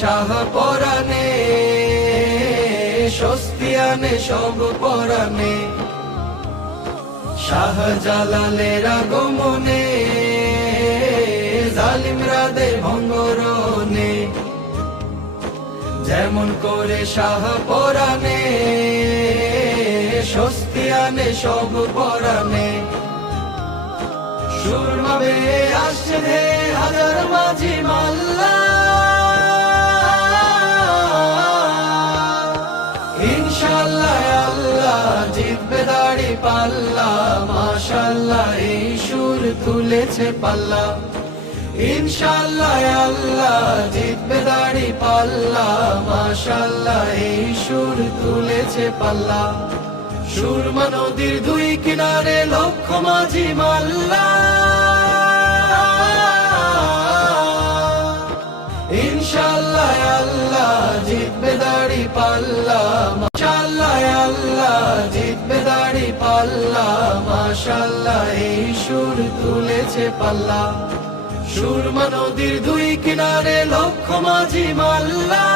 শাহ পরাণে, স্বস্তি আনে সব পরাণে। শাহ জালালের আগমনে, জালিমরা দে ভঙ্গরণে। যেমন করে শাহ পরাণে, স্বস্তি আনে সব পরাণে। সুরমা বেয়ে আসছে ধে হাজার মাঝি মাল্লা, ইনশাআল্লাহ আল্লাহ জিতবে দাড়ি পাল্লা। মাশাআল্লাহ এই সুর তুলেছে পাল্লা, ইনশাআল্লাহ আল্লাহ জিতবে দাড়ি পাল্লা। মাশাআল্লাহ এই সুর তুলেছে পাল্লা। সুরমা নদীর দুই কিনারে লক্ষ মাঝি মাল্লা, ইনশাআল্লাহ আল্লাহ জিতবে দাড়ি পাল্লা। মাশাআল্লাহ আল্লাহ জিতবে দাড়ি পাল্লা। মাশাআল্লাহ এই সুর তুলেছে পাল্লা। সুরমা নদীর দুই কিনারে লক্ষ মাঝি মাল্লা।